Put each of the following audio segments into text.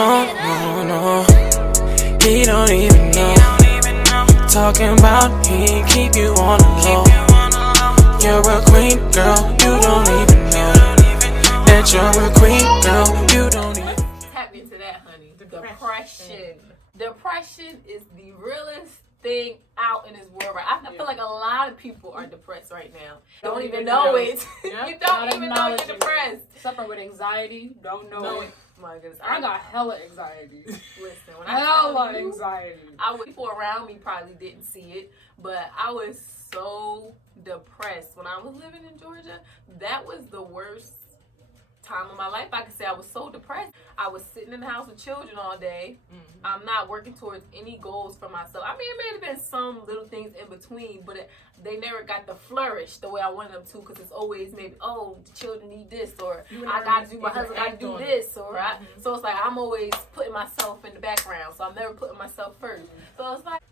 no, no. He don't even know. Talking about he keep you on the low. You're a queen, girl, you don't even know that you're a queen, girl, you don't even. Tap into that, honey. Depression is the realest thing out in this world, right? I feel like a lot of people are depressed right now. Don't even know it. Yep. You don't even know you're depressed. Suffer with anxiety, don't know it. My goodness, I got hella anxiety. Listen, when Hella anxiety. people around me probably didn't see it, but I was so depressed when I was living in Georgia. That was the worst time of my life. I could say I was so depressed. I was sitting in the house with children all day. I'm not working towards any goals for myself. I mean, it may have been some little things in between, but they never got to flourish the way I wanted them to, because it's always maybe, oh, the children need this, or I gotta do, my husband gotta do this, or so it's like I'm always putting myself in the background, so I'm never putting myself first. So it's like,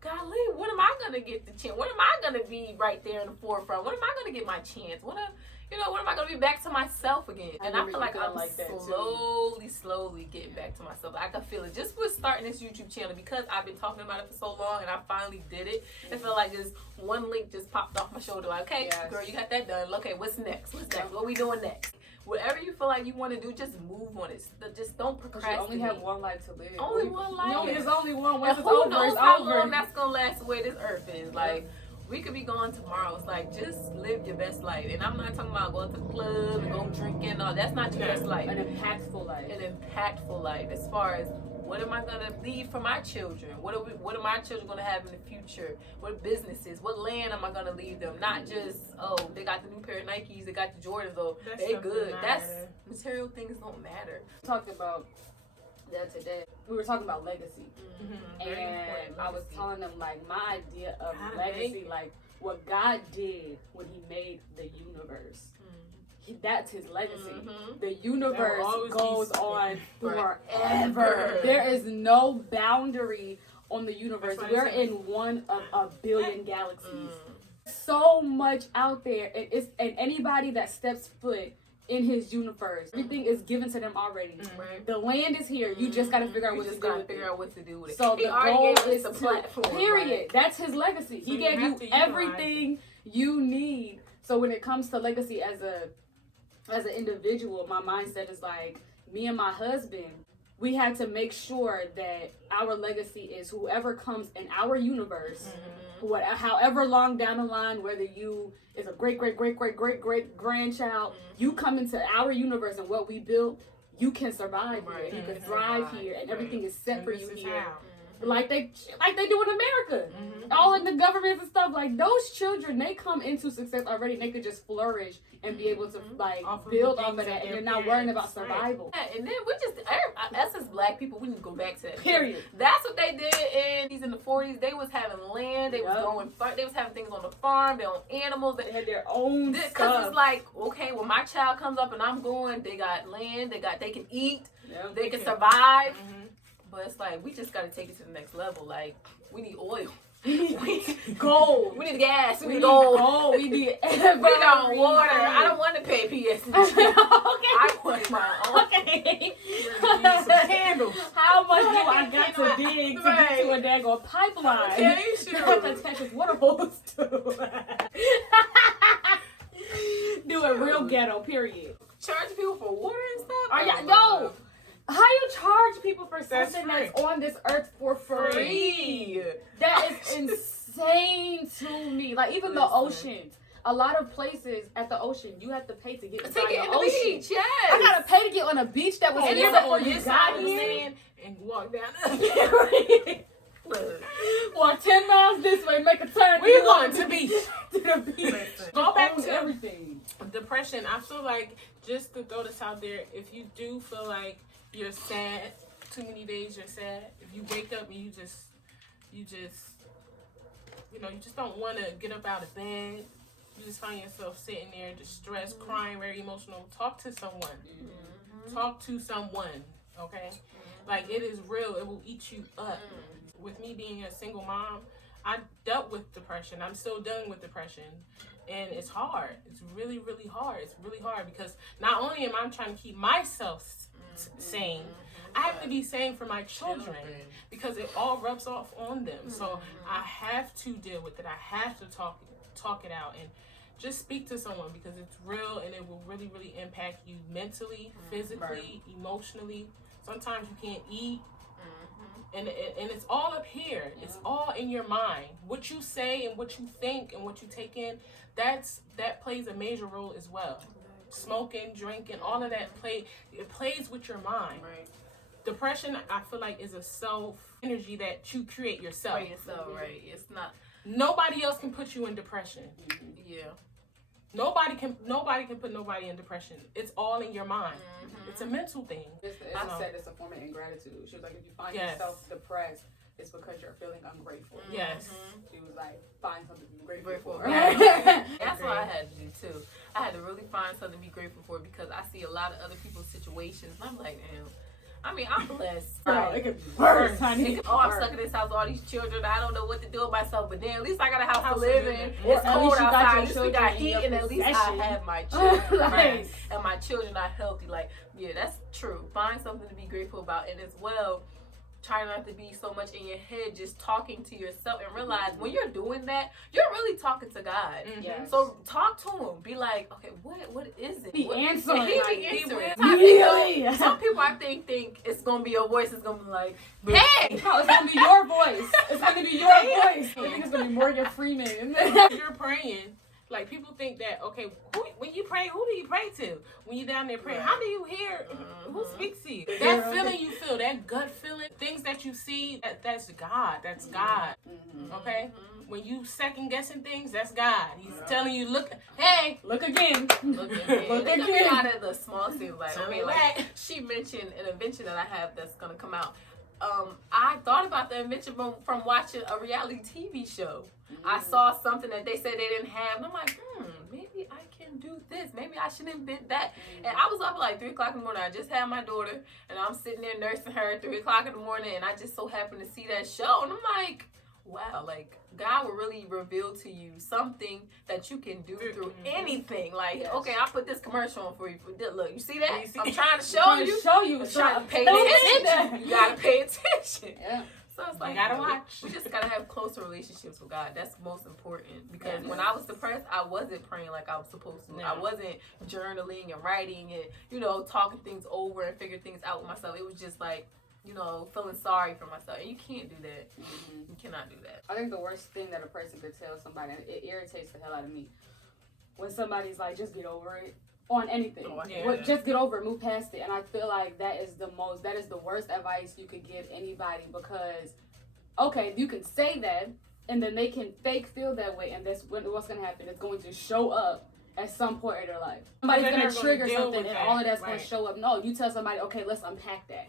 golly, when am I gonna get the chance? When am I gonna be right there in the forefront? When am I gonna get my chance? When am I gonna be back to myself again? And I feel like I'm slowly getting back to myself. I can feel it just with starting this YouTube channel, because I've been talking about it for so long, and I finally did it. I feel like just one link just popped off my shoulder. Like, okay, girl, you got that done. Okay, what's next? What we doing next? Whatever you feel like you want to do, just move on it. Just don't procrastinate. You only have one life to live. Only one life. No, there's only one. Once and it's who over, knows it's how over. long that's gonna last the way this earth is. Like, we could be gone tomorrow. It's like, just live your best life. And I'm not talking about going to the club and go drinking. No, that's not your best life. An impactful life. An impactful life. As far as, what am I gonna leave for my children? What are my children gonna have in the future? What businesses? What land am I gonna leave them? Not just, oh, they got the new pair of Nikes, they got the Jordans, oh, they good. That's material things don't matter. Talked about that today. We were talking about legacy, and I was telling them, like, my idea of legacy, like what God did when He made the universe. That's His legacy. The universe goes on forever. There is no boundary on the universe. We're in one of a billion galaxies. So much out there. And anybody that steps foot in His universe, everything is given to them already. The land is here. You just got to figure out what to do with it. So the goal is to platform. Period. That's His legacy. He gave you everything you need. So when it comes to legacy as an individual, my mindset is like, me and my husband, we had to make sure that our legacy is whoever comes in our universe, however long down the line, whether you is a great grandchild, you come into our universe and what we built, you can survive here, you can thrive here, and everything is set for you here. Like they do in America. All in the governments and stuff. Like, those children, they come into success already, and they could just flourish and be able to build off of that, and they're not worrying about survival. Yeah, and then we just, us as black people, we need to go back to that. Period. That's what they did in the 40s. They was having land, they was having things on the farm, they owned animals, they had their own stuff. Because it's like, okay, when my child comes up and I'm going, they got land, they can eat, they can survive. But it's like, we just got to take it to the next level. Like, we need oil. We need gold. We need gas. We need gold. We need everything. We need water. I don't want to pay PSG. I want my own. Okay. Some candles. How much do I got to dig to get to a daggone pipeline? Okay, sure. Have to attach this water hose to. Do it real ghetto, period. Charge people for water and stuff? Are y'all, no. How you charge people for something that's on this earth for free? That is insane to me. Like, even the oceans. A lot of places at the ocean, you have to pay to get inside the ocean. Beach, yes. I gotta pay to get on a beach that was here before you got here. And walk down Walk 10 miles this way, make a turn. We're going to beach. To the beach. Go back to everything. Depression. I feel like, just to throw this out there, if you do feel like you're sad, too many days you're sad, if you wake up and you just don't want to get up out of bed, you just find yourself sitting there distressed, crying, very emotional, talk to someone. Talk to someone, okay? Like, it is real. It will eat you up. With me being a single mom, I dealt with depression. I'm still dealing with depression. And it's hard. It's really, really hard. It's really hard because not only am I trying to keep myself sane. I have to be sane for my children because it all rubs off on them. So I have to deal with it. I have to talk it out and just speak to someone because it's real and it will really, really impact you mentally, physically, emotionally. Sometimes you can't eat. And it's all up here. It's all in your mind. What you say and what you think and what you take in, that plays a major role as well. Smoking, drinking, all of that plays with your mind. Right. Depression, I feel like, is a self energy that you create yourself. Right. It's not. Nobody else can put you in depression. Yeah. Nobody can put nobody in depression. It's all in your mind. It's a mental thing. I said it's a form of ingratitude. She was like, if you find yourself depressed, it's because you're feeling ungrateful. Yes. She was like, find something to be grateful for. That's what I had to do too. I had to really find something to be grateful for because I see a lot of other people's situations and I'm like, damn. I mean, I'm blessed. Right. It could be worse, honey. I'm stuck in this house with all these children. I don't know what to do with myself. But then at least I got a house to live in. It's cold outside. At least we got heat. And at least I have my children. Right? And my children are healthy. Like, yeah, that's true. Find something to be grateful about. And as well, try not to be so much in your head just talking to yourself and realize when you're doing that, you're really talking to God. Yes. So talk to him. Be like, okay, what is it? Be answering. He answering. Some people I think it's gonna be your voice. It's gonna be like, hey, no, it's gonna be your voice. It's gonna be your voice. I think it's gonna be Morgan Freeman. You're praying. Like, people think that, okay, when you pray, who do you pray to? When you're down there praying, how do you hear? Who speaks to you? That feeling you feel, that gut feeling, things that you see, that's God. That's God. Okay? When you second guessing things, that's God. He's telling you, look again. Look again. A lot of the small things, like, okay, like she mentioned an invention that I have that's gonna come out. I thought about the invention from watching a reality TV show. I saw something that they said they didn't have, and I'm like, maybe I can do this. Maybe I should invent that. And I was up at like 3 o'clock in the morning. I just had my daughter, and I'm sitting there nursing her at 3 o'clock in the morning, and I just so happened to see that show, and I'm like, wow, like, God will really reveal to you something that you can do through anything. Like, okay, I put this commercial on for you. Look, you see that? I'm trying to show you. I'm trying to pay attention. You gotta pay attention. Yeah. So it's like, you gotta watch. We just gotta have closer relationships with God. That's most important. Because when I was depressed, I wasn't praying like I was supposed to. I wasn't journaling and writing and, talking things over and figuring things out with myself. It was just like, feeling sorry for myself. And you can't do that. You cannot do that. I think the worst thing that a person could tell somebody, and it irritates the hell out of me, when somebody's like, just get over it. On anything. Just get over it, move past it. And I feel like that is the worst advice you could give anybody because, okay, you can say that and then they can fake feel that way and that's what's going to happen. It's going to show up at some point in their life. Somebody's going to trigger something and all of that's going to show up. No, you tell somebody, okay, let's unpack that.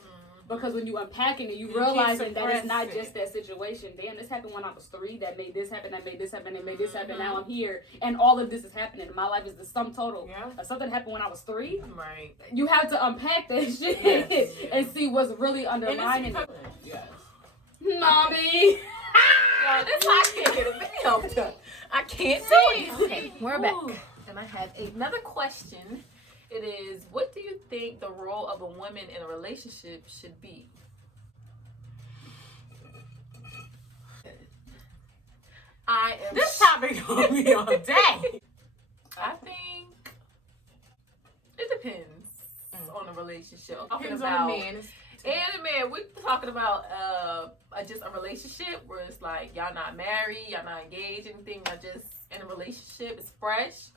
Because when you unpacking it, you realizing that it's not just that situation. Damn, this happened when I was 3. That made this happen. That made this happen. That made this happen. Now I'm here, and all of this is happening. My life is the sum total of something happened when I was 3. Right. You have to unpack that shit and see what's really underlying it. Yes. Mommy. Yo, this I can't get a video done. I can't do it. Okay, we're back, and I have another question. It is, what do you think the role of a woman in a relationship should be? This topic gonna be all day. I think it depends on the relationship. Depends on the man. And the man, we're talking about just a relationship where it's like y'all not married, y'all not engaged, anything. Y'all just in a relationship. It's fresh.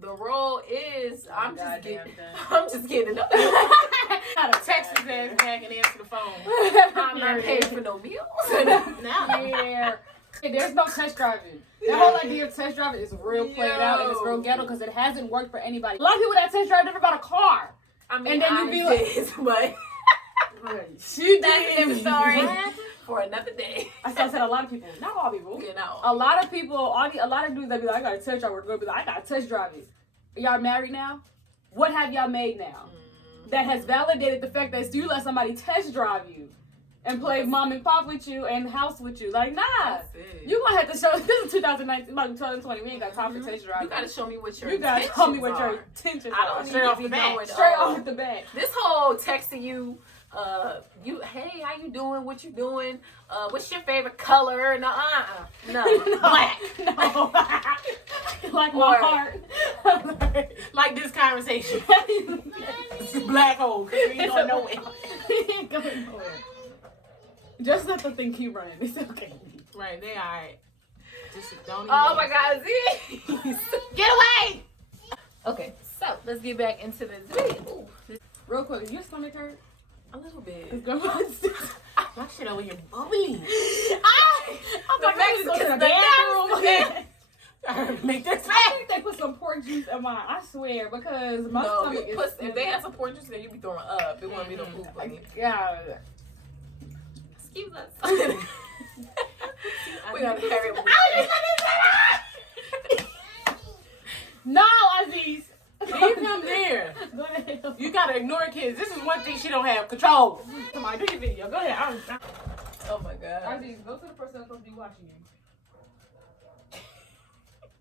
The role is I'm just getting up. Gotta text his ass back and answer the phone. I'm not paying for no meals. Yeah. There's no test driving. The whole idea of test driving is real played out and it's real ghetto because it hasn't worked for anybody. A lot of people that test drive never bought a car. I mean, and then you be like, but she that's a different story for another day. I said a lot of people, not all people. You know, a lot of people, a lot of dudes that be like, I got to test drive. We're going to be like, I got to test drive it. Y'all married now? What have y'all made now that has validated the fact that you let somebody test drive you? and play mom and pop with you and house with you. Like, nah. That's it. You gonna have to show. This is 2019, about 2020. We ain't got time for test drive. You gotta show me what your You gotta intentions tell me what are. your intentions I are. don't need Straight to off be the bat. knowing, Straight oh, off the bat. This whole texting you, hey, how you doing? What you doing? What's your favorite color? No, no, black. No. Like my heart. Like this conversation. It's a black hole. Cause we ain't going nowhere. He ain't going nowhere. Just let the thing keep running. It's okay. Right, they alright. Just don't even. Oh my God, Z. Get away! Okay, so let's get back into this video. Ooh, Real quick, is your stomach hurt? a little bit. It's going My shit over here bubbling. I'm like, I need to go to the bathroom. Okay. Make this I think they put some pork juice in mine. I swear, because my No, stomach you is. put, if they have some pork juice, then you be throwing up. It wouldn't be no food funny. Yeah. Excuse us. We gotta hurry up. No, Aziz. Leave him there. Go ahead. You gotta ignore kids. This is one thing she don't have control. Come on, do your video. Go ahead. Oh my God. Aziz, go to the person that's supposed to be watching you.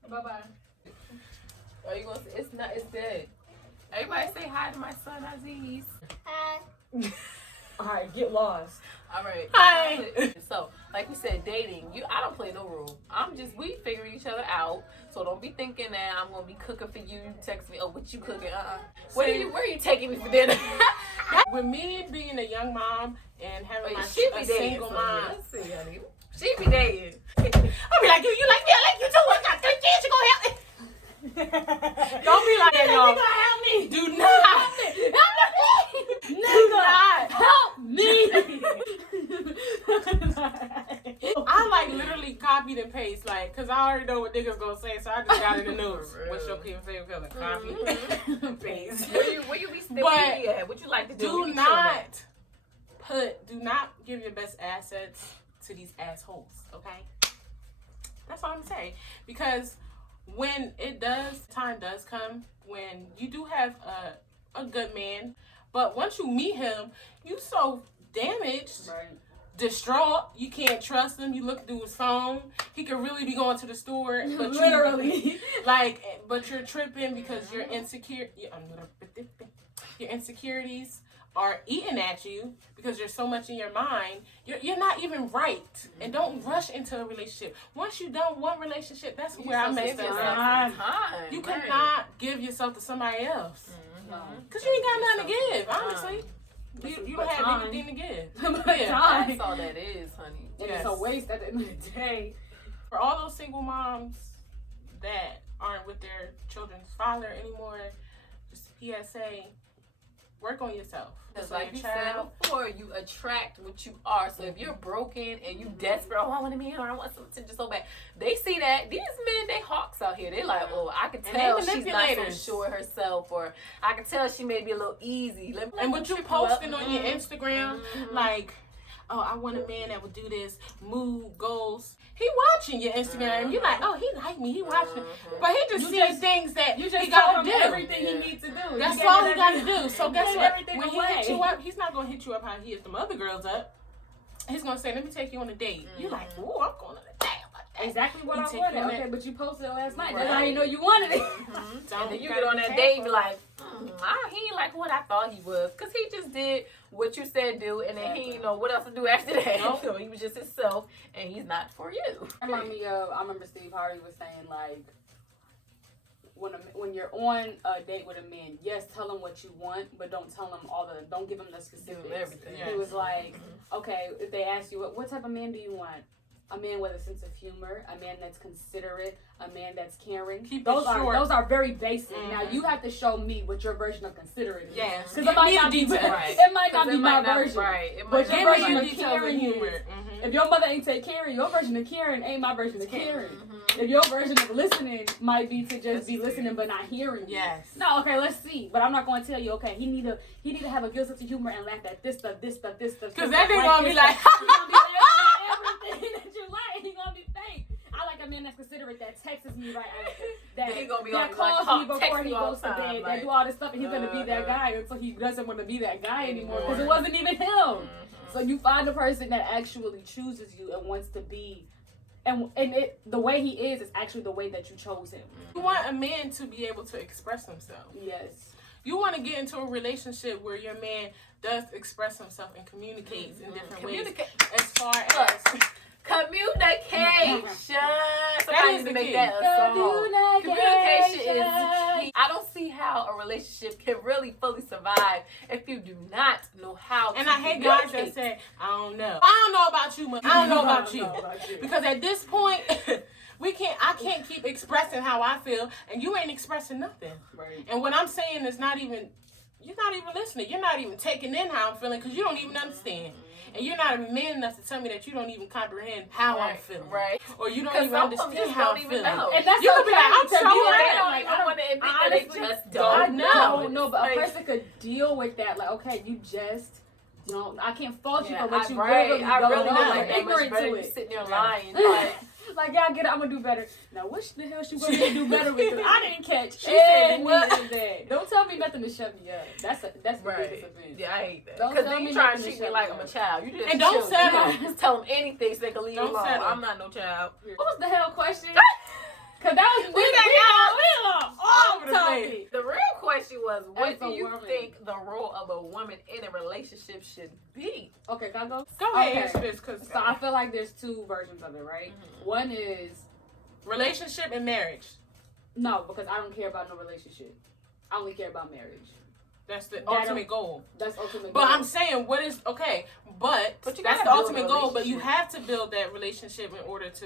Bye bye. Are you gonna say it's not? It's dead. Everybody say hi to my son Aziz. All right, get lost. All right. Hi. So, like we said, dating. I don't play no role. We figuring each other out. So don't be thinking that I'm gonna be cooking for you. You text me, oh, what you cooking? Where are you taking me for dinner? With me being a young mom and having my She be a dating single somebody. mom, Let's see, honey. She be dating. I be like you like me, I like you too. I got 3 kids, you gonna help me? Don't be like that, y'all. Help me. Do not. Nigga, help me. I like literally copied and paste, like, cause I already know what niggas gonna say, so I just got in the news. What's your favorite color? Copy, paste. Where you be still But at? What you like to do? Do not give your best assets to these assholes, okay? That's all I'm gonna say. Because when time does come when you do have a good man, but once you meet him, you so damaged, Right. distraught, you can't trust him. You look through his phone, he could really be going to the store, but Literally. but you're tripping because you're insecure. Your insecurities are eating at you because there's so much in your mind. You're not even right, and don't rush into a relationship. Once you done one relationship, that's where I messed up. You cannot give yourself to somebody else because you ain't got nothing to give. Honestly, you don't have anything to give. That's all that is, honey. And it's a waste at the end of the day. For all those single moms that aren't with their children's father anymore, just PSA. Work on yourself. Because like you said before, you attract what you are. So if you're broken and you desperate, oh, I want a man or I want some attention so bad. They see that. These men, they hawks out here. They like, oh, I can tell she's not so sure of herself. Or I can tell she may be a little easy. And what you posting on your Instagram, like, oh, I want a man that would do this, mood, goals. He watching your Instagram. You like, oh, he like me. He watching. But he just sees things that he got to do. Everything he needs to do. That's all he got to do. So guess what? When he hits you up, he's not going to hit you up how he hits them other girls up. He's going to say, let me take you on a date. You like, ooh, I'm going on a date. Exactly what I wanted. Okay, but you posted it last night. Right. That's how you know you wanted it. And then you get on that date and be like, he ain't like what I thought he was. Because he just did what you said do, and then he didn't know what else to do after that. Nope. So he was just himself, and he's not for you. Remind me of, I remember Steve Harvey was saying, like, when you're on a date with a man, yes, tell him what you want, but don't don't give him the specifics. Everything. He was like, okay, if they ask you, what type of man do you want? A man with a sense of humor, a man that's considerate, a man that's caring. Those are very basic. Now you have to show me what your version of considerate is. Yes. Because it might not be my version. Right. But your version of caring humor. If your mother ain't take care of your version of caring ain't my version of caring. If your version of listening might be to just be listening but not hearing. Yes. No, okay, let's see. But I'm not going to tell you, okay, he need to have a good sense of humor and laugh at this stuff. Because that nigga gonna be like, everything that you like, he gonna be fake. I like a man that's considerate, that texts me right after, that he gonna be that calls me before he goes to bed, that do all this stuff, and he's gonna be that guy until he doesn't want to be that guy anymore because it wasn't even him. So you find a person that actually chooses you and wants to be, and the way he is actually the way that you chose him. You want a man to be able to express himself. Yes. You want to get into a relationship where your man does express himself and communicates in different ways. As far as communication. That is to the make key. that a song. Communication is key. I don't see how a relationship can really fully survive if you do not know how to And I hate guys communicate. that say, I don't know. I don't know about you, man. I don't know about you. Because at this point, I can't keep expressing how I feel, and you ain't expressing nothing. Right. And what I'm saying is you're not even listening. You're not even taking in how I'm feeling because you don't even understand. And you're not a man enough to tell me that you don't even comprehend how I'm feeling. Right. Or you don't even understand how I'm feeling. Know. And that's You okay could be like, I'm to so be mad. They don't like, even want to admit that honestly, they just I don't know. don't know, but a Like, person could deal with that. Like, okay, you just don't. I can't fault you for I what you really don't know. know. Like Like, that much ignorant better to than it. sitting there lying. Like, Like, yeah, I get it. I'm gonna do better. Now, what the hell she gonna do better with? Cause I didn't catch She said any what? of that. Don't tell me nothing to shut me up. That's the biggest offense. Yeah, I hate that. Don't Because tell then me you try to nothing to treat me shut like me I'm a up. child. You just And don't children. settle. You just tell them anything so they can leave you Don't alone. settle. I'm not no child. What was the hell question? Cause that was We all over the place. topic. The real question was, what As do a you woman. think the role of a woman in a relationship should be? Okay, can I go? Go ahead Okay. answer this because So I feel like there's two versions of it, right? One is relationship and marriage. no, because I don't care about no relationship. I only care about marriage. That's the That ultimate goal. That's ultimate. But goal. I'm saying, what is okay? But you that's gotta the build a ultimate goal. But you relationship. have to build that relationship in order to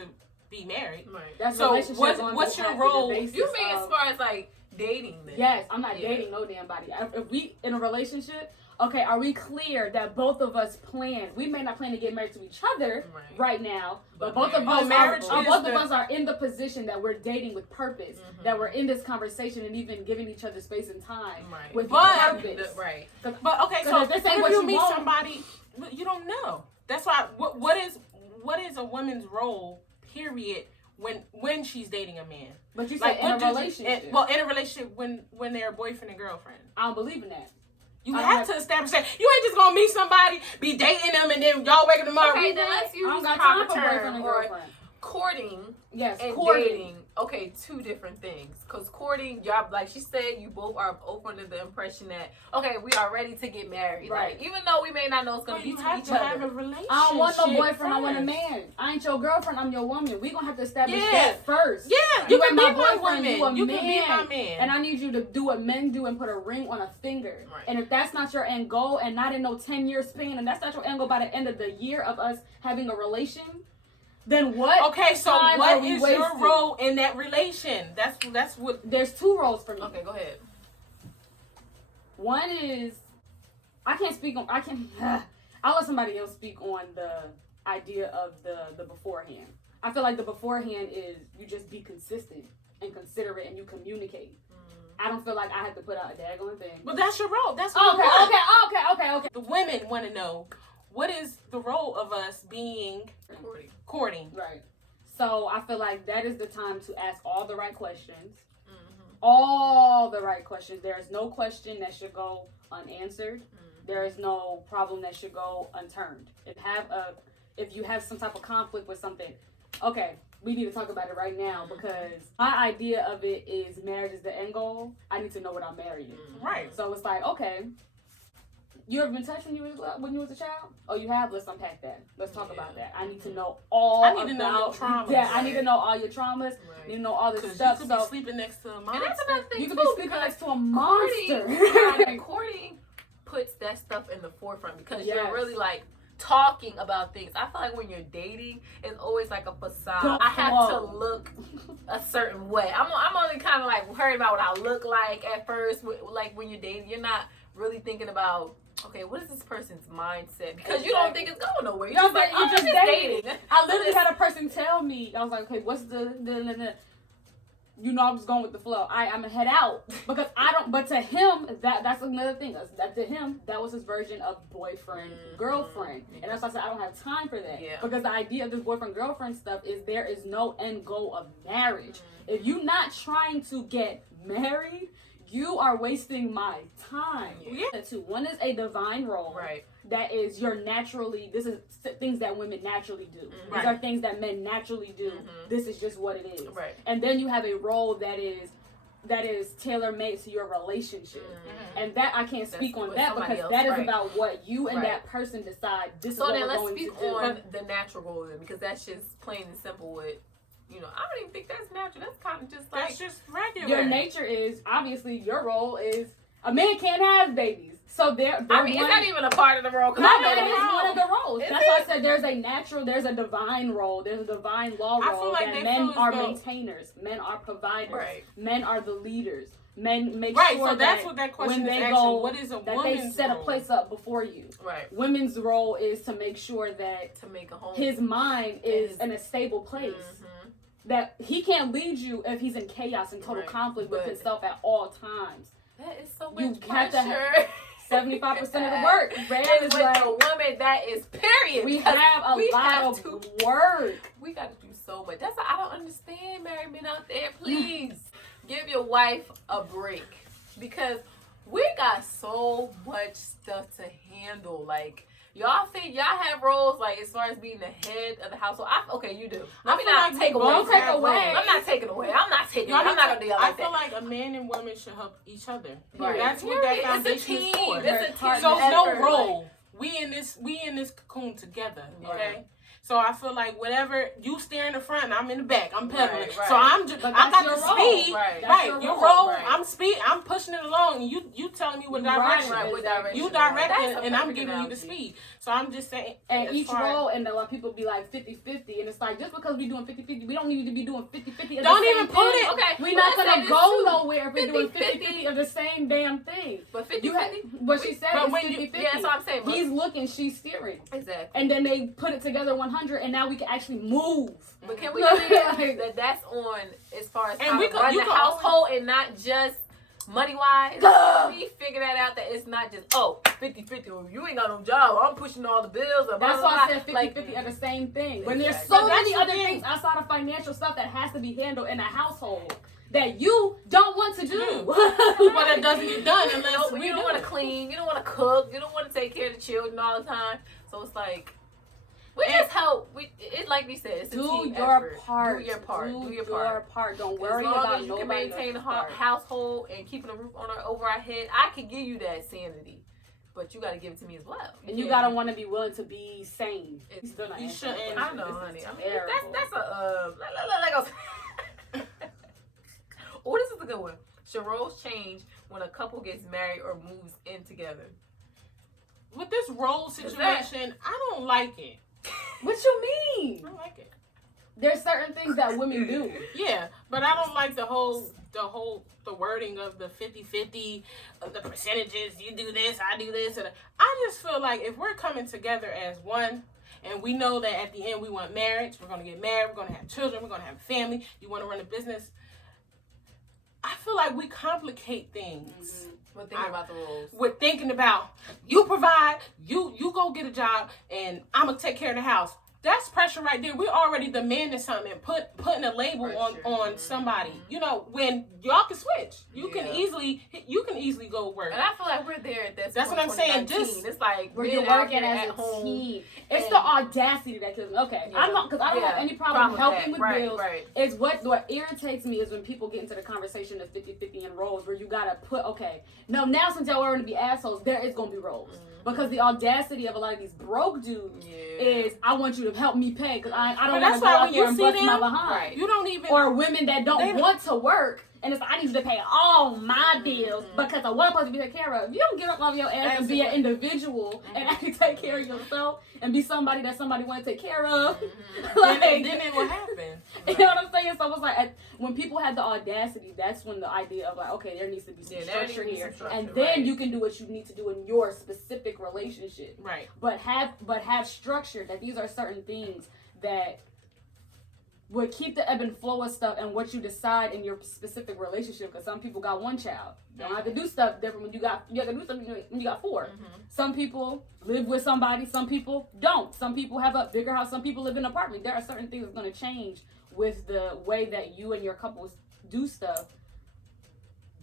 be married. Right. That's So relationship what's your role? You mean as far as like dating then? Yes, I'm not Yeah. dating no damn body. If we in a relationship, okay, are we clear that both of us plan? We may not plan to get married to each other right now, but both of us marriage are, is both the- of us are in the position that we're dating with purpose, that we're in this conversation and even giving each other space and time Right. with But- purpose. Right. But okay, 'Cause so if this ain't if what you you meet want- somebody, you don't know. That's why. What is a woman's role? Period. When she's dating a man. But you said in a what did you- relationship. in a relationship when they're boyfriend and girlfriend. I don't believe in that. You I have don't to establish that. You ain't just gonna meet somebody, be dating them, and then y'all wake up tomorrow. Okay, then let's I use don't got proper time for boyfriend term and or girlfriend. courting Yes, and courting. dating. Okay, two different things. Because courting, y'all, like she said, you both are open to the impression that, okay, we are ready to get married. Right. Like, even though we may not know it's going But to be you to have each to have a other. relationship. I don't want no boyfriend. I want a first. man. I ain't your girlfriend. I'm your woman. We gonna have to establish Yeah. that first. Yeah, You you can ain't be my my boyfriend. woman. You a You man. can be my man. And I need you to do what men do and put a ring on a finger. Right. And if that's not your end goal and not in no 10-year span, and that's not your end goal by the end of the year of us having a relation, then what? Okay, so time what are we is your wasting? role in that relation? That's what. There's two roles for me. Okay, go ahead. One is I can't speak on. I'll let somebody else speak on the idea of the beforehand. I feel like the beforehand is you just be consistent and considerate and you communicate. I don't feel like I have to put out a daggone thing. But that's your role. That's what you want. Okay. The women want to know what is the role of us being courting. Right. So I feel like that is the time to ask all the right questions. All the right questions. There is no question that should go unanswered. There is no problem that should go unturned. If you have some type of conflict with something, okay, we need to talk about it right now because my idea of it is marriage is the end goal. I need to know what I'm marrying. Right. So it's like, okay, you ever been touched when you was a child? Oh, you have? Let's unpack that. Let's talk about that. I need to know all. I need to know your traumas. Yeah, I need to know all your traumas. Right. I need to know all this Because stuff. you could So be sleeping next to a monster. And that's another thing, you could too, be sleeping because next to a monster. Courting puts that stuff in the forefront because Yes. you're really like talking about things. I feel like when you're dating, it's always like a facade. Go I have slow. to look a certain way. I'm only kind of like worried about what I look like at first. Like when you're dating, you're not really thinking about, okay, what is this person's mindset? Because you don't think it's going nowhere. You're just like, you're just dating. I literally had a person tell me, I was like, okay, what's the you know, I'm just going with the flow. I'm gonna head out because I don't. But to him, that's another thing. That to him, that was his version of boyfriend girlfriend, and that's why I said I don't have time for that. Yeah. Because the idea of this boyfriend girlfriend stuff is there is no end goal of marriage. If you're not trying to get married, you are wasting my time. Yeah. One is a divine role, Right. that is this is things that women naturally do. Mm-hmm. These are things that men naturally do. Mm-hmm. This is just what it is. Right. And then you have a role that is tailor-made to your relationship. Mm-hmm. And that I can't speak on that because else, that is right. about what you and Right. that person decide. This So is what then we're let's going speak to do. on the natural role then, because that's just plain and simple with, I don't even think that's natural. That's kind of just like... That's just regular. Your nature is, obviously, your role is, a man can't have babies. So they're is that even a part of the role? No, it is one of the roles. Is That's why I said there's a divine role. There's a divine law I role feel like that they men feel as are though- maintainers. Men are providers. Right. Men are the leaders. Men make Right, sure so that's what that question when is they asking. go, What is a that they woman's set role? a place up before you. Right. Women's role is to make sure that To make a home. his mind is in a stable place. Mm-hmm. That he can't lead you if he's in chaos and total Right. conflict with But- himself at all times. That is so You much have to pressure. 75% of the work, man, And is with like, a woman, that is period. we because have a we lot have of to- work. We got to do so much. That's why I don't understand married men out there. Please give your wife a break, because we got so much stuff to handle. Like, y'all think y'all have roles, like, as far as being the head of the household? Okay, you do. Let me feel not like take we away. both have roles. I'm not taking away. I'm not taking. I'm not gonna do y'all I like feel that. like a man and woman should help each other. Right. That's what that Period. foundation It's a is for. team. It's a team So it's no effort. role. We in this cocoon together. Okay. Right. So I feel like whatever you steer in the front, and I'm in the back. I'm pedaling. Right, right. So I'm just. But I that's got your the role. speed. Right. That's Right. your Your role. role. Right. I'm speed. I'm pushing it along, and you telling me what You riding direction. Right, what direction. You That's directing, a and I'm perfect giving you the analogy. speed. So I'm just saying. And as each far- role, and a lot of people be like 50-50, and it's like, just because we doing 50-50, we don't need to be doing 50-50 of Don't the even same put thing. it- Okay. We're well, not let's gonna say go this too. nowhere if we're doing 50-50 50-50 of the same damn thing. But You have, 50-50. what she said But is when you- 50-50. Yeah, that's what I'm saying. He's looking, she's steering. Exactly. And then they put it together 100, and now we can actually move. But can we clear that that's on as far as And how we to could- run you the could household and not just money-wise? Can we figure that out, that it's not just, 50-50, well, you ain't got no job, I'm pushing all the bills. Blah, That's blah, why I blah. said 50-50 are the same thing. When there's Exactly. so But many that's other the thing. things outside of financial stuff that has to be handled in a household that you don't want to do. Well, that doesn't get done You unless know, we you don't do want it. to clean, you don't want to cook, you don't want to take care of the children all the time. So it's like, we just help. It's like we said, it's a Do team your effort. part. Do your part. Do Do your your part. part. Don't As worry long about as you can nobody maintain a else's part. household and keeping a roof over our head, I can give you that sanity. But you got to give it to me as well. And you gotta want to be willing to be sane. It's- Still not you answering the shouldn't. question. I know, This honey. is I mean, terrible. that's a oh, this is a good one. Should roles change when a couple gets married or moves in together? With this role situation, I don't like it. What you I mean? don't like it. There's certain things that women do. Yeah, but I don't like the wording of the 50-50, of the percentages. You do this, I do this. And I just feel like if we're coming together as one, and we know that at the end we want marriage, we're going to get married, we're going to have children, we're going to have a family, you want to run a business, I feel like we complicate things. We're thinking about the roles. We're thinking about, you provide, you go get a job, and I'm going to take care of the house. That's pressure right there. We're already demanding something and putting a label on somebody. You know, when y'all can switch. You can easily go work. And I feel like we're there at that. That's what I'm saying. It's like Where men you're out working here as at a home. team. It's and- the audacity that kills me. Okay, Yeah. I'm not, because I don't have any problem with helping that. with bills. Right. It's what irritates me is when people get into the conversation of 50-50 and roles where you gotta put, okay, now since y'all are gonna be assholes, there is gonna be roles. Because the audacity of a lot of these broke dudes is, I want you to help me pay because I don't want to go out here and bust my behind. Right. You don't even... Or women that don't want to work, and it's like, I need you to pay all my bills because I want supposed to be taken care of. You don't get up off your ass and be an individual and actually take care of yourself and be somebody that somebody want to take care of. Like, then it will happen. you know what I'm saying? So it's like, when people have the audacity, that's when the idea of like, okay, there needs to be some structure here. And then you can do what you need to do in your specific relationship. Right. But have structure, that these are certain things that would keep the ebb and flow of stuff and what you decide in your specific relationship. Because some people got one child. You don't have to do stuff different when you have to do something when you got 4. Some people live with somebody, some people don't. Some people have a bigger house, some people live in an apartment. There are certain things that's going to change with the way that you and your couples do stuff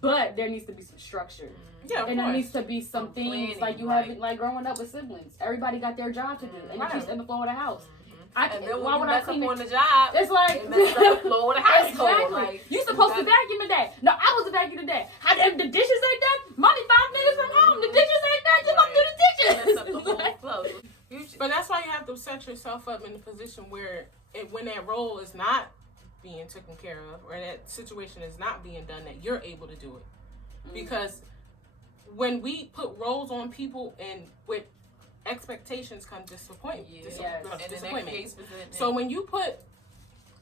But there needs to be some structure. Yeah, and there needs to be some things like you right. haven't, like growing up with siblings. Everybody got their job to do, and Right. it keeps in the flow of the house. And then why when would you I mess up clean on the job, It's like it messes up the flow of the household. Exactly. Like, you supposed to vacuum today. No, I was a vacuum today. How the dishes ain't done? Mommy 5 minutes from home. The dishes ain't done. You gonna do the mess up the dishes? whole flow. But that's why you have to set yourself up in a position where when that role is not being taken care of or that situation is not being done, that you're able to do it. Because when we put roles on people and with expectations come disappointment. So when you put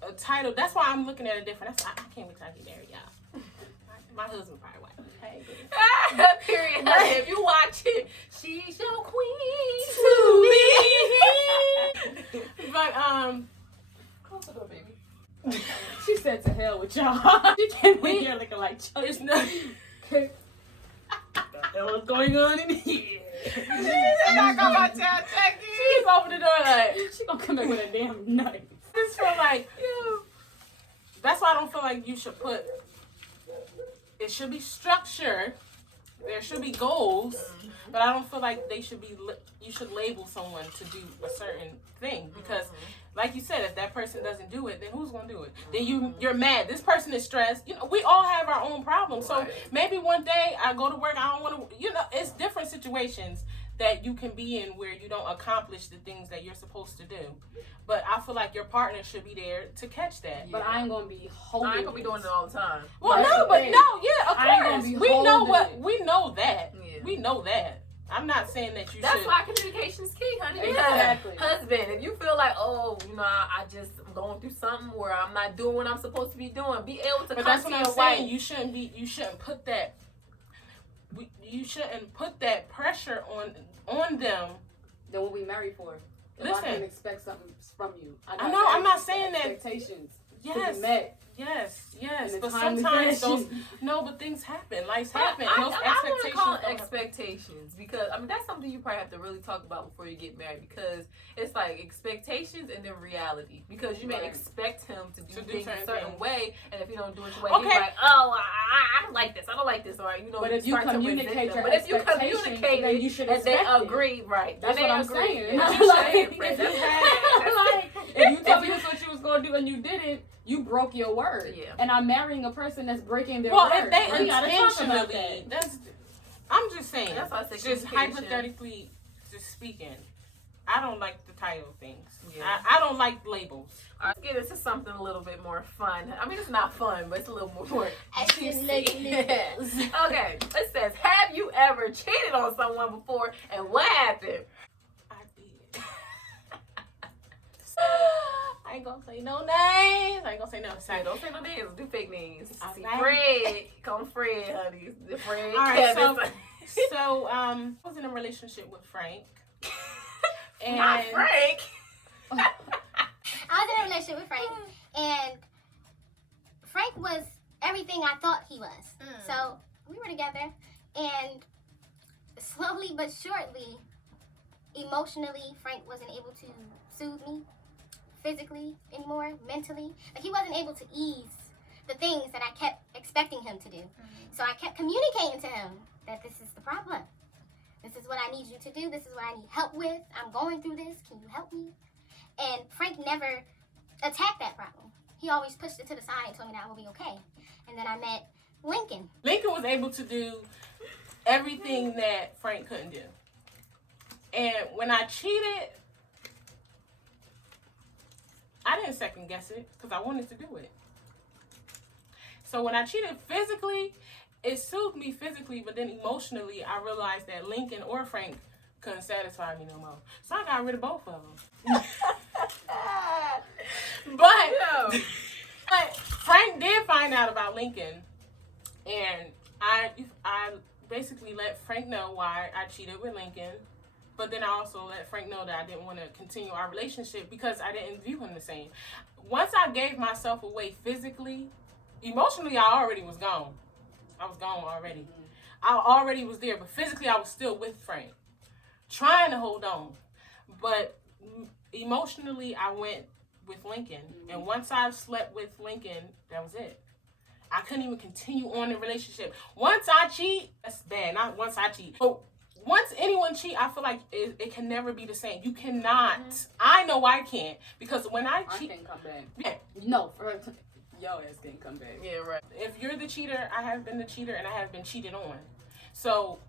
a title, that's why I'm looking at it different. That's why I can't wait till I get married, y'all. My husband probably watch. Hey, period. If you watch it, she's your queen to me. But close the door, baby. She said to hell with y'all. She came in here looking like Chuck. it's not. What the hell is going on in here? She's open the door like She gonna come in with a damn knife. I just feel like that's why I don't feel like you should put. It should be structured. There should be goals, but I don't feel like they should be. You should label someone to do a certain thing because, like you said, if that person doesn't do it, then who's gonna do it? Then you're mad. This person is stressed. You know, we all have our own problems. So maybe one day I go to work. I don't want to. You know, it's different situations that you can be in where you don't accomplish the things that you're supposed to do. But I feel like your partner should be there to catch that. But I ain't gonna be holding. I ain't gonna be doing it all the time. Well, That's no, the but thing. no, yeah, of I ain't gonna course. be We know holding what it. we know that. Yeah. We know that. I'm not saying that you That's should. why communication is key, honey. Because Exactly. husband, if you feel like, oh, you know, I just am going through something where I'm not doing what I'm supposed to be doing, be able to But come that's to what your I'm saying. wife. You shouldn't put that. You shouldn't put that pressure on them. Then what we married for? If I Listen. can expect something from you. I know, I'm not saying that- expectations to Yes. be met. Yes. In a But timely sometimes fashion. but things happen. Life But happen. I Those want to expectations. call it don't happen. expectations because I mean that's something you probably have to really talk about before you get married because it's like expectations and then reality because you may expect him to do things a certain things. way and if you don't do it your way, Okay. he's like, oh, I don't like this, or you know. But if you start to communicate resent them. your but if you expectations, communicate then it you should and they expect it. agree, right? That's then what they I'm agree. saying. Yeah, Like, you should, if friend. you That's if you told me that's what you was gonna do and you didn't, you broke your word. Yeah. And I'm marrying a person that's breaking their Well, word. if they We gotta talk about intentionally, that. I'm just saying. That's why I said just communication. hypothetically, just speaking, I don't like the title things. Yeah. I don't like labels. Let's get into something a little bit more fun. I mean, it's not fun, but it's a little more juicy. Okay, it says, have you ever cheated on someone before, and what happened? I did. I ain't gonna say no names. I ain't gonna say no. Hey, don't say no names. Do fake names. See, Okay. Fred, come Fred, honey. Fred, All right, Kevin. so I was in a relationship with Frank. And Not Frank. I was in a relationship with Frank, and Frank was everything I thought he was. So we were together, and slowly but surely, emotionally, Frank wasn't able to soothe me physically anymore, mentally. Like he wasn't able to ease the things that I kept expecting him to do. So I kept communicating to him that this is the problem. This is what I need you to do. This is what I need help with. I'm going through this. Can you help me? And Frank never attacked that problem. He always pushed it to the side and told me that I will be okay. And then I met Lincoln. Lincoln was able to do everything that Frank couldn't do. And when I cheated, I didn't second guess it because I wanted to do it. So when I cheated physically, it soothed me physically, but then emotionally, I realized that Lincoln or Frank couldn't satisfy me no more. So I got rid of both of them. But Frank did find out about Lincoln, and I basically let Frank know why I cheated with Lincoln. But then I also let Frank know that I didn't want to continue our relationship because I didn't view him the same. Once I gave myself away physically, emotionally I already was gone. I was gone already. I already was there, but physically I was still with Frank, trying to hold on. But emotionally I went with Lincoln. And once I slept with Lincoln, that was it. I couldn't even continue on in the relationship. Once I cheat, that's bad. Not once I cheat. But once anyone cheat, I feel like it can never be the same. You cannot. I know I can't. Because when I cheat. I can come back. Yeah. No, yo ass can come back. Yeah, right. If you're the cheater, I have been the cheater and I have been cheated on. So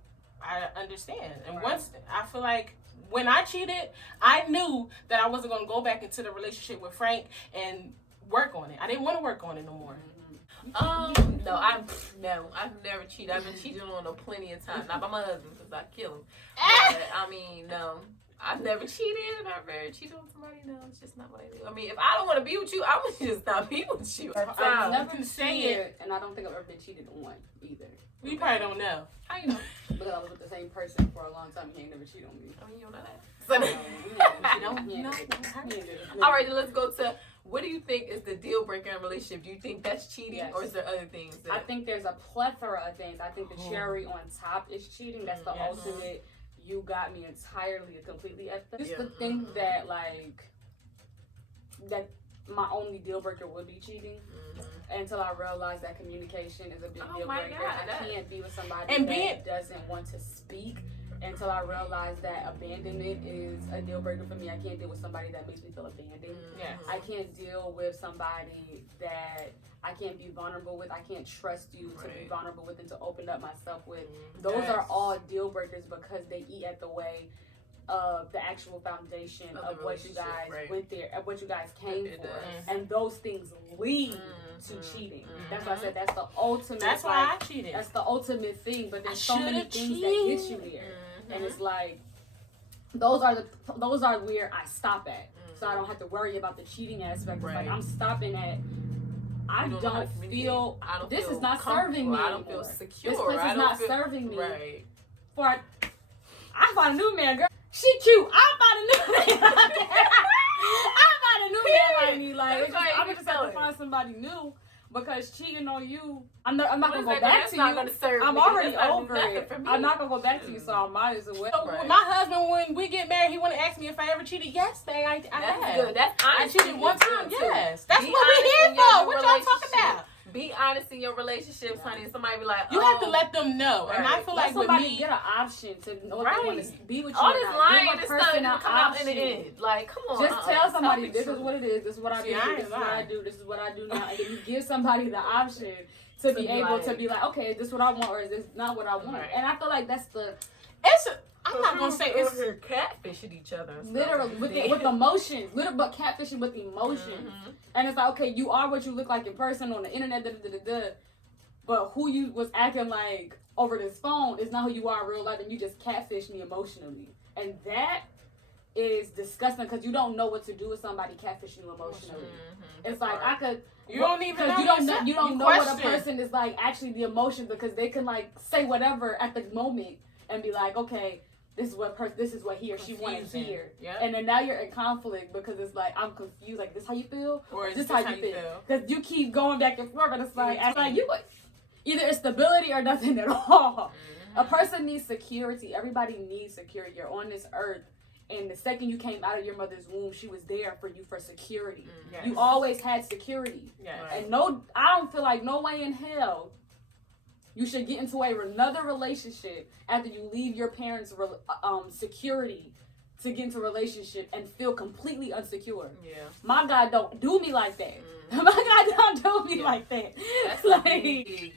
I understand. And once I feel like when I cheated, I knew that I wasn't going to go back into the relationship with Frank and work on it. I didn't want to work on it no more. No, I've never cheated. I've been cheated on plenty of times. Not by my husband because I kill him. But, I mean, no. I've never cheated. I've never cheated on somebody. No, it's just not what I do. I mean, if I don't want to be with you, I would just not be with you. I've never cheated, and I don't think I've ever been cheated on either. You probably don't know. How you know? Because I was with the same person for a long time. He ain't never cheated on me. I mean, you don't know that. All All right, then let's go to, what do you think is the deal breaker in a relationship? Do you think that's cheating, Yes. or is there other things? That... I think there's a plethora of things. I think the cherry on top is cheating. That's the ultimate. You got me entirely and completely at the. Just the thing that that my only deal breaker would be cheating. Until I realized that communication is a big deal breaker. I can't be with somebody that doesn't want to speak. Until I realized that abandonment is a deal breaker for me. I can't deal with somebody that makes me feel abandoned. I can't deal with somebody that I can't be vulnerable with. I can't trust you to be vulnerable with and to open up myself with. Those are all deal breakers because they eat at the way of the actual foundation of what you guys went there, of what you guys came for. And those things lead to cheating. That's why I said that's the ultimate. That's why I cheated. That's the ultimate thing, but there's so many things that get you there. And it's like those are where I stop at. So I don't have to worry about the cheating aspect. It's like I'm stopping at I don't feel this is not serving me. I don't feel secure. This place is not serving me. Right. I found a new man, girl. She cute. I found a new man. I found a new man like me. Like I'm just have to find somebody new. Because cheating on you, I'm not gonna go back to you. I'm already over it. I'm not gonna go back to you, so I might as well. My husband, when we get married, he want to ask me if I ever cheated. Yes, babe, I have. Good. That's honest. I cheated one time. Yes, that's what we're here for. What y'all talking about? Be honest in your relationships, honey. And somebody be like, you have to let them know. And I feel like with somebody me, get an option to know if they want to be with you. All this lying and stuff gonna come out in the end. Like, come on. Just tell somebody this is what it is. This is what I do. This is what I do. This is what I do now. And then you give somebody the option to be able to be like, okay, is this what I want or is this not what I want? And I feel like that's the. I'm not gonna say it's catfishing each other. Literally with emotions, but catfishing with emotions. And it's like, okay, you are what you look like in person on the internet, but who you was acting like over this phone is not who you are in real life, and you just catfish me emotionally, and that is disgusting because you don't know what to do with somebody catfishing you emotionally. It's like I could. You don't even know. You don't know what a person is like actually the emotion because they can like say whatever at the moment and be like, okay. This is what he or she wanted to hear. And then now you're in conflict because it's like, I'm confused. Like, this how you feel? Or is this how you feel? Because you keep going back and forth and it's like either it's stability or nothing at all. A person needs security. Everybody needs security. You're on this earth. And the second you came out of your mother's womb, she was there for you for security. You always had security. And I don't feel like no way in hell you should get into another relationship after you leave your parents' security to get into a relationship and feel completely unsecure. My God don't do me like that. My God don't do me like that. That's like, a big,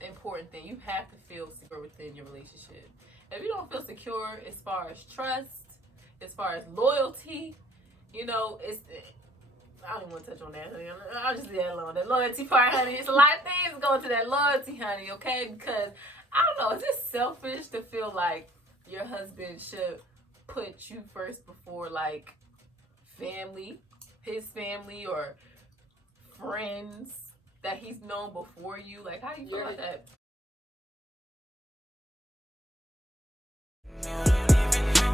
important thing. You have to feel secure within your relationship. If you don't feel secure as far as trust, as far as loyalty, you know, I don't even want to touch on that, honey. I'll just leave that alone. That loyalty part, honey. It's a lot of things going to that loyalty, honey, okay? Because, I don't know, is it selfish to feel like your husband should put you first before, like, family, his family, or friends that he's known before you? Like, how do you feel about that?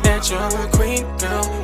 That you're a queen, girl.